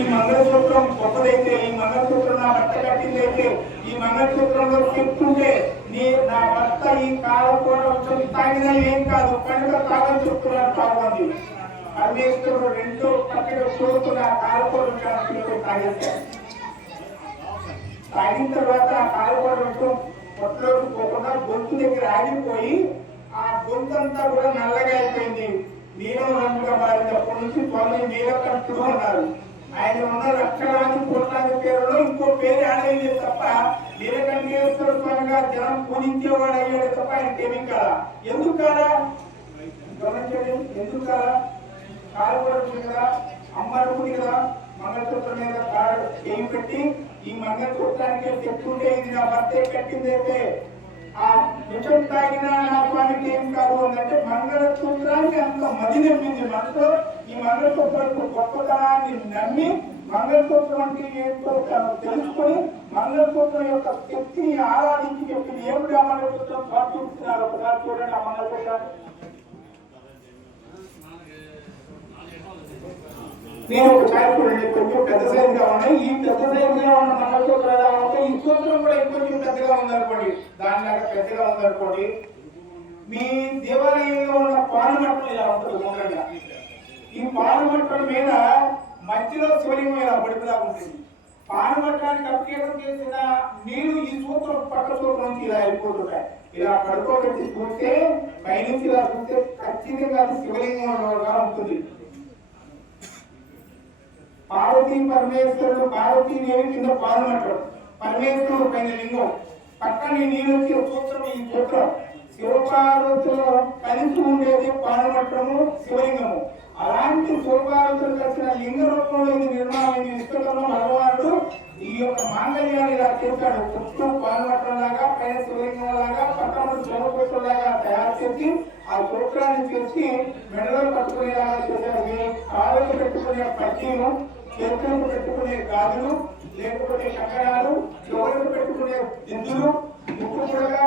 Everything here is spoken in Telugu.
ఈ మంగళసూత్రం గొప్పదైతే, ఈ మంగళసూత్రం నా భర్త కట్టిందైతే, ఈ మంగళసూత్రంలో చెప్తుంటే నా భర్త ఈ కాలకూర తాగినా ఏం కాదు, కనుక తాగని చెప్తున్నాను తాగుంది. పరమేశ్వరుడు రెండో పక్కన చూడుకున్న కాలకూర తాగేస్తాడు. తాగిన తర్వాత ఆ కాలకూర పొట్టలోకి పోకుండా గొంతు దగ్గర ఆగిపోయి ఆ గొంతంతా కూడా నల్లగా అయిపోయింది, నీలం రంగుగా మారినప్పటి నుంచి స్వామి నీలకంఠుడు అన్నారు. ఆయన ఉన్న లక్షణాన్ని పూర్ణాది పేరులో ఇంకో పేరు ఆడేది తప్ప నీలకంఠేశ్వర స్వామిగా జనం పూజించేవాడు అయ్యాడు తప్ప ఆయనకి ఏమీ కాదా. ఎందుకు కాదా గమనించండి, ఎందుకు కాదా? కాలకూడదు కదా, అమ్మడుకుని కదా, మంగళసూత్రం మీద కాడు ఏం పెట్టి ఈ మంగళసూత్రానికి చెప్తుంటే ఇది నా భర్తే కట్టిందైతే ఆ విషం తాగిన నా స్వామికి ఏం కాదు అంటే మంగళసూత్రాన్ని అంత మది నమ్మింది మనతో. ఈ మంగళసూత్రం గొప్పతనాన్ని నమ్మి మంగళసూత్రం అంటే ఏంటో తెలుసుకొని మంగళసూత్రం యొక్క శక్తిని ఆరాధించి చెప్పింది. ఏమిటి ఆ మంగళసూత్రం చూస్తున్నారు? ఒకసారి చూడండి ఆ మంగళసూత్రాన్ని. నేను ఒకసారి చూడండి, కొంచెం పెద్ద సైజుగా ఉన్నాయి. ఈ పెద్ద సైజుగా ఉన్న మంగళసూత్రాలు ఉంటే ఈ సూత్రం కూడా ఇంకొంచెం పెద్దగా ఉందనుకోండి, దానిలాగా పెద్దగా ఉందనుకోండి. మీ దేవాలయంలో ఉన్న పానుమట్టం ఇలా ఉంటుంది గుండ్రంగా. ఈ పానుమట్టం మీద మధ్యలో శివలింగం ఇలా పడిపోదాకా ఉంటుంది. పానుమట్టానికి అభిషేకం చేసిన నీళ్లు ఈ సూత్రం పక్క సూత్రం నుంచి ఇలా వెళ్ళిపోతుంటాయి. ఇలా పడుకోబెట్టి చూస్తే పైనుంచి ఇలా చూస్తే ఖచ్చితంగా శివలింగంగా ఉంటుంది. పార్వతీ పరమేశ్వరుడు, పార్వతీదేవి కింద పాదమంటాడు, పరమేశ్వరుడు పైన లింగం, పక్కన నీళ్ళు వచ్చే సూత్రం ఈ సూత్రం. శివపార్వతులు కలిసి ఉండేది పాదమట్టము, శివలింగము. అలాంటి శివపార్వతులు కలిసిన లింగ రూపంలో ఇది నిర్మాణం. విశ్వకంలో భగవానుడు ఈ యొక్క మాంగళ్యాన్ని ఇలా చేశాడు. చుట్టూ పాదమట్టం లాగా, పైన శివలింగం లాగా, పక్కన శివపూతం లాగా తయారు చేసి ఆ సూత్రాన్ని చేసి మెడలో కట్టుకునేలాగా చేశారు. కాళ్ళకు పెట్టుకునే పట్టీలు, చేతులకు పెట్టుకునే గాజులు, లేకపోతే కంకణాలు, చెవులకు పెట్టుకునే దిద్దులు, ముక్కు కూడా